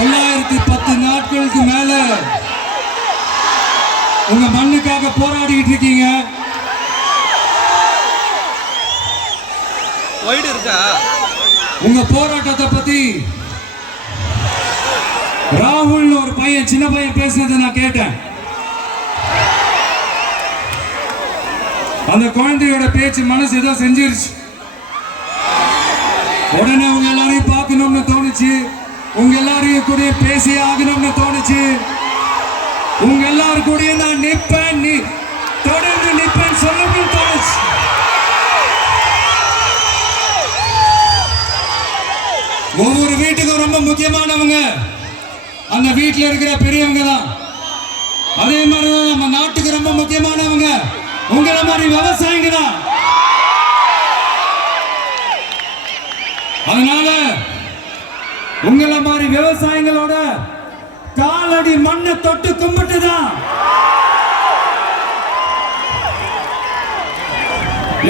910 நாட்களுக்கு மேல உங்க மண்ணுக்காக போராடிட்டு இருக்கீங்க. உங்க போராட்டத்தை பத்தி ராகுல் ஒரு பையன், சின்ன பையன் பேசினதை நான் கேட்டேன். அந்த குழந்தையோட பேச்சு மனசு ஏதோ செஞ்சிருச்சு. உடனே உங்க எல்லாரையும் பார்க்கணும்னு தோணுச்சு, உங்க எல்லாரையும் கூட பேசி ஆகணும்னு தோணுச்சு. உங்க எல்லாரும் கூட நான் நிப்பேன், நீ தொடர்ந்து நிப்பேன் சொல்லணும்னு தோணுச்சு. ஒவ்வொரு வீட்டுக்கும் ரொம்ப முக்கியமானவங்க அந்த வீட்டில் இருக்கிற பெரியவங்க தான். அதே மாதிரிதான் நம்ம நாட்டுக்கு ரொம்ப முக்கியமானவங்க உங்களை மாதிரி விவசாயிங்க தான். அதனால உங்களை மாதிரி விவசாயிகளோட காலடி மண்ணை தொட்டு கும்பிட்டுதான்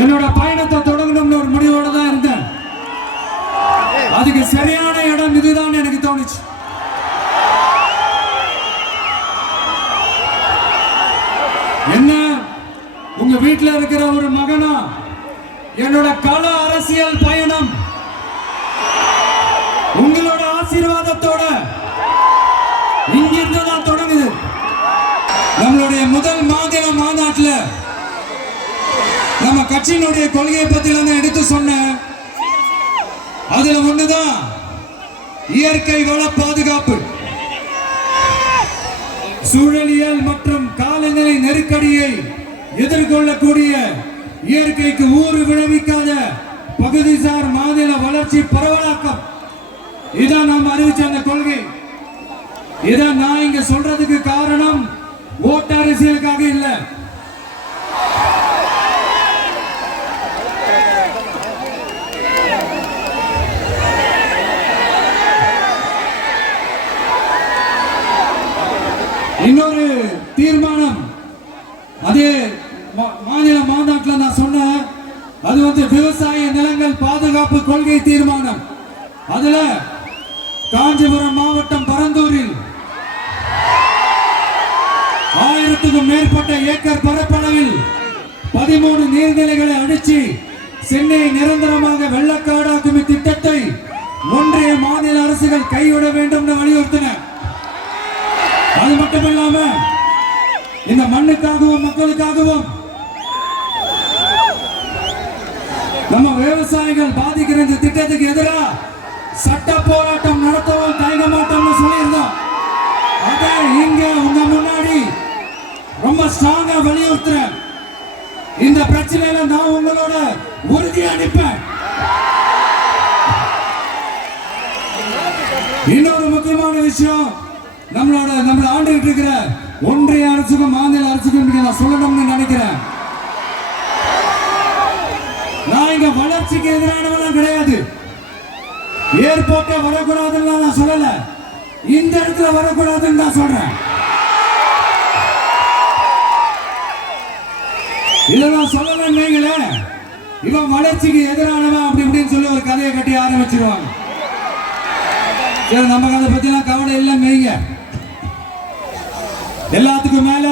என்னோட பயணத்தை தொடங்கணும்னு ஒரு முடிவோட தான் இருந்தேன். அதுக்கு சரியான இடம் இதுதான் எனக்கு தோணுச்சு. என்ன, உங்க வீட்டில் இருக்கிற ஒரு மகனா என்னோட கள அரசியல் பயணம் உங்களோட ஆசீர்வாதத்தோட இங்கிருந்து தான் தொடங்குது. நம்மளுடைய முதல் மாநில மாநாட்டில் நம்ம கட்சியினுடைய கொள்கையை பத்தி எடுத்து சொன்னேன். அதுல ஒண்ணுதான் இயற்கை வள பாதுகாப்பு. சூழலியல் மற்றும் காலநிலை நெருக்கடியை எதிர்கொள்ளக்கூடிய இயற்கைக்கு ஊறு விளைவிக்காத பகுதிசார் மாநில வளர்ச்சி பரவலாக்கம். இதான் நாம் அறிவிச்ச அந்த கொள்கை. இதான் நான் இங்க சொல்றதுக்கு காரணம் ஓட்டு அரசியலுக்காக இல்ல. இன்னொரு தீர்மானம் அதே மாநில மாநாட்டில் நான் சொன்னேன். அது விவசாய நிலங்கள் பாதுகாப்பு கொள்கை தீர்மானம். அதுல காஞ்சிபுரம் மாவட்டம் பரந்தூரில் 1000க்கும் மேற்பட்ட ஏக்கர் பரப்பளவில் 13 நீர்நிலைகளை அடிச்சு சென்னையை நிரந்தரமாக வெள்ளக்காடாக்கும் திட்டத்தை ஒன்றிய மாநில அரசுகள் கைவிட வேண்டும் வலியுறுத்தின. அது மட்டுமில்லாம இந்த மண்ணுக்காகவும் மக்களுக்காகவும் நம்ம விவசாயிகள் பாதிக்கிற இந்த திட்டத்துக்கு எதிராக சட்ட போராட்டம் நடத்தவும் தயங்க மாட்டோம்னு சொல்லியிருந்தோம். அதை இங்க உங்க முன்னாடி ரொம்ப ஸ்ட்ராங்கா வலியுறுத்துறேன். இந்த பிரச்சனையில நான் உங்களோட உறுதியா நிற்பேன். இன்னொரு முக்கியமான விஷயம், நம்மள ஆண்டுகிட்டு இருக்கிற ஒன்றிய அரசுக்கும் மாநில அரசுக்கும் நான் சொல்லணும்னு நினைக்கிறேன். நான் இங்க வளர்ச்சிக்கு எதிரானவெல்லாம் கிடையாது. ஏர்போர்ட்டே வரக்கூடாதுன்னு நான் சொல்லல, இந்த இடத்துல வரக்கூடாதுன்னு நான் சொல்றேன். இதை நான் சொல்லலன்னீங்களே, இவன் வளர்ச்சிக்கு எதிரானவன் அப்படி இப்படின்னு சொல்லி ஒரு கதையை கட்டி ஆரம்பிச்சிருவாங்க. நமக்கு அதை பத்தி எல்லாம் கவலை இல்லை மெய்ங்க. எல்லாத்துக்கும் மேல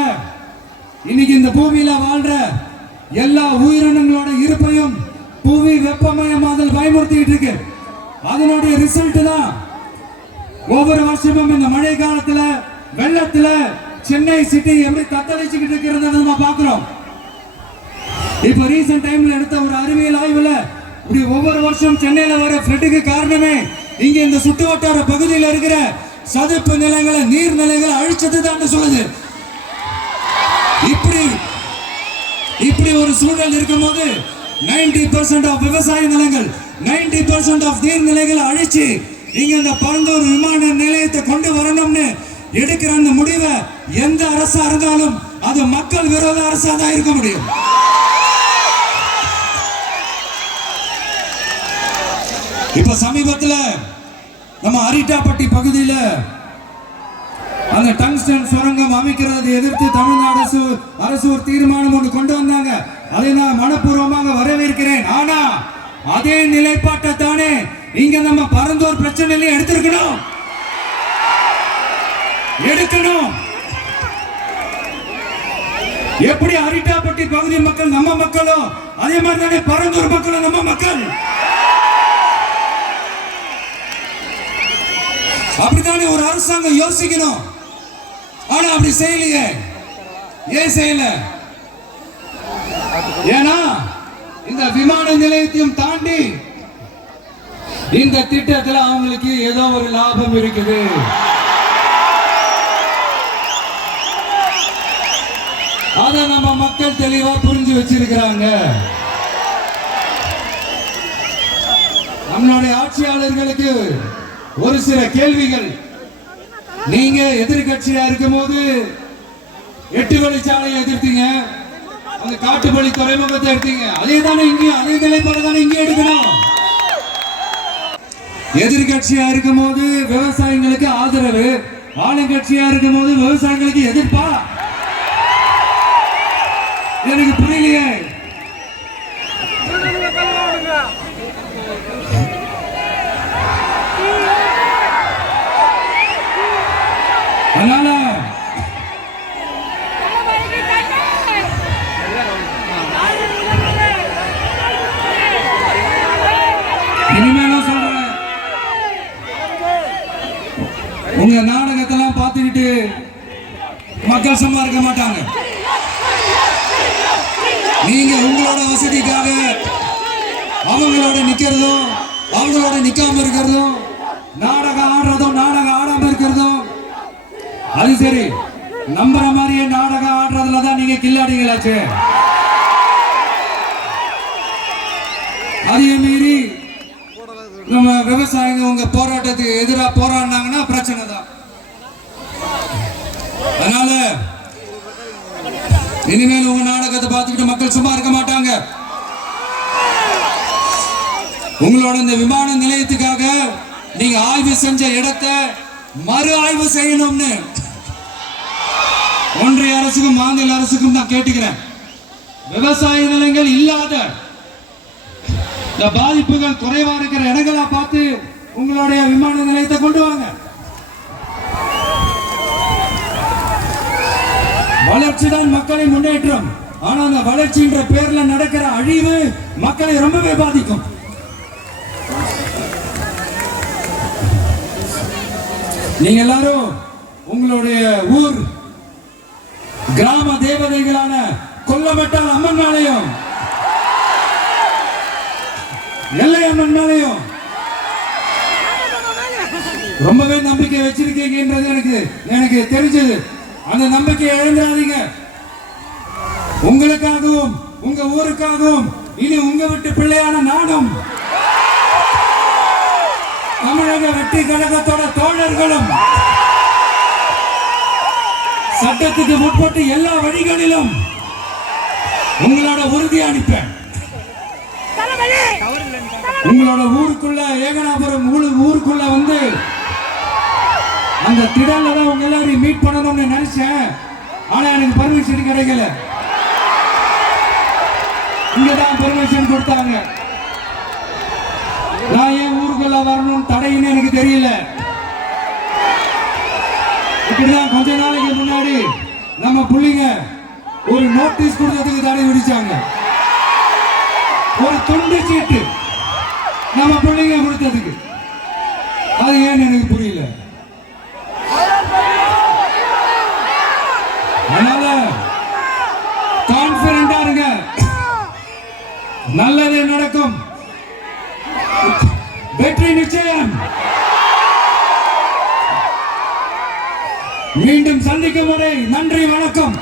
இன்னைக்கு இந்த பூமியில வாழ்ற எல்லா உயிரினங்களோட இருப்பையும் புவி வெப்பமயமாதல் பயமுறுத்திட்டு இருக்கு. அதனுடைய ரிசல்ட் தான் ஒவ்வொரு வருஷமும் இந்த மழை காலத்துல வெள்ளத்துல சென்னை சிட்டி எப்படி தத்தளிச்சுக்கிட்டு இருக்கிறத நம்ம பாக்குறோம். இப்ப ரீசன்ட் டைம்ல எடுத்த ஒரு அறிவியல் ஆய்வுல இப்படி ஒவ்வொரு வருஷம் சென்னையில வர ஃப்ளட்டுக்கு காரணமே இங்க இந்த சுற்று வட்டார பகுதியில் இருக்கிற சதுப்பு நிலங்களை நீர்நிலைகளை அழிச்சது தான் சொல்லுது. இப்படி ஒரு சூழல் இருக்கும்போது 90% ஆஃப் விவசாய நிலங்கள் 90% ஆஃப் நீர்நிலைகளை அழிச்சு இங்க இந்த பரந்தூர் விமான நிலையத்தை கொண்டு வரணும்னு எடுக்கிற அந்த முடிவை எந்த அரசா இருந்தாலும் அது மக்கள் விரோத அரசா தான் இருக்க முடியும். இப்ப சமீபத்துல நம்ம அரிட்டாப்பட்டி பகுதியில அந்த டங்ஸ்டன் சுரங்கம் அமைக்கிறதை எதிர்த்து தமிழ்நாடு அரசு ஒரு தீர்மானம் ஒன்று கொண்டு வந்தாங்க. அதை நான் மனப்பூர்வமாக வரவேற்கிறேன். ஆனா அதே நிலைப்பாட்டை தானே இங்க நம்ம பரந்தூர் பிரச்சனையில எடுத்திருக்கணும். எடுக்கணும். எப்படி அரிட்டாப்பட்டி பகுதி மக்கள் நம்ம மக்களும், அதே மாதிரி தானே பரந்தூர் மக்களும் நம்ம மக்கள். அப்படித்தானே ஒரு அரசாங்கம் யோசிக்கணும். ஆனா அப்படி செய்யலையே. ஏன் செய்யல? ஏன்னா இந்த விமான நிலையத்தையும் தாண்டி இந்த திட்டத்தில் அவங்களுக்கு ஏதோ ஒரு லாபம் இருக்குது. அதை நம்ம மக்கள் தெளிவா புரிஞ்சு வச்சிருக்கிறாங்க. நம்மளுடைய ஆட்சியாளர்களுக்கு ஒரு சில கேள்விகள். நீங்க எதிர்கட்சியா இருக்கும் போது 8 வழிச்சாலையை எதிர்த்தீங்க, அந்த காட்டுப்பள்ளி துறைமுகத்தை எடுத்தீங்க. அதே தானே இங்கேயும், அதே நிலைப்பாடு தானே இங்கே எடுக்கணும். எதிர்கட்சியா இருக்கும் போது விவசாயிகளுக்கு ஆதரவு, ஆளுங்கட்சியா இருக்கும் போது விவசாயிகளுக்கு எதிர்ப்பா? எனக்கு புரியலையே. அதனால இனிமேலும் சொல்றேன், உங்க நாடகத்தெல்லாம் பார்த்துக்கிட்டு மக்கள் சும்மா இருக்க மாட்டாங்க. நீங்க உங்களோட வசதிக்காக அவங்களோட நிக்கிறதும் அவங்களோட நிக்காம இருக்கிறதும், நாடகம் ஆடுறதும் நாடகம் ஆடாம இருக்கிறதும், அது சரி. நம்புற மாதிரியே நாடகம் ஆடுறதுல தான் நீங்க கில்லாடிங்களாச்சு. அதே மீறி நம்ம விவசாயிங்க உங்க போராட்டத்துக்கு எதிராக போராடினாங்கன்னா பிரச்சனை தான். அதனால இனிமேல் உங்க நாடகத்தை பார்த்துக்கிட்டு மக்கள் சும்மா இருக்க மாட்டாங்க. உங்களோட இந்த விமான நிலையத்துக்காக நீங்க ஆய்வு செஞ்ச இடத்தை மறு ஆய்வு செய்யணும்னு ஒன்றிய அரசுக்கும் மாநில அரசுக்கும் நான் கேட்டுக்கிறேன். விவசாய நிலங்கள் இல்லாத இந்த பாதிப்புகள் குறைவா இருக்கிற இடங்களா பார்த்து உங்களுடைய விமான நிலையத்தை கொண்டு வாங்க. வளர்ச்சி தான் மக்களின் முன்னேற்றம். ஆனா அந்த வளர்ச்சின்ற பேர்ல நடக்கிற அழிவு மக்களை ரொம்பவே பாதிக்கும். நீங்க எல்லாரும் உங்களுடைய ஊர் கிராம தேவதைகளான கொல்லமட்டால் அம்மன் மேலையும் எல்லை அம்மன் மேலையும் ரொம்பவே நம்பிக்கை வச்சிருக்கீங்கன்றது எனக்கு தெரிஞ்சது. அந்த நம்பிக்கையை இழந்துடாதீங்க. உங்களுக்காகவும் உங்க ஊருக்காகவும் இனி உங்க வீட்டு பிள்ளையான நானும் தமிழக வெற்றி கழகத்தோட தோழர்களும் சட்டத்துக்கு முற்பட்டு எல்லா வழிகளிலும் உங்களோட உறுதி அளிப்பேன். உங்களோட ஊருக்குள்ள ஏகனாபுரம் ஊருக்குள்ள வந்து அந்த திடல்ல தான் உங்க எல்லாரையும் மீட் பண்ணணும்னு நினைச்சேன். ஆனா எனக்கு பர்மிஷன் கிடைக்கல. இங்கதான் பர்மிஷன் கொடுத்தாங்க. நான் ஏன் ஊருக்குள்ள வரணும் தடைன்னு எனக்கு தெரியல. இப்படிதான் கொஞ்ச நாளைக்கு முன்னாடி நம்ம புள்ளிங்க ஒரு நோட்டீஸ் கொடுத்ததுக்கு தடை விதிச்சாங்க. ஒரு துண்டு சீட்டு நம்ம புள்ளிங்க கொடுத்ததுக்கு. அது ஏன்னு எனக்கு புரியல. அதனால கான்பிடண்டா இருங்க, நல்லதே நடக்கும், வெற்றி நிச்சயம். மீண்டும் சந்திக்கும் வரை நன்றி, வணக்கம்.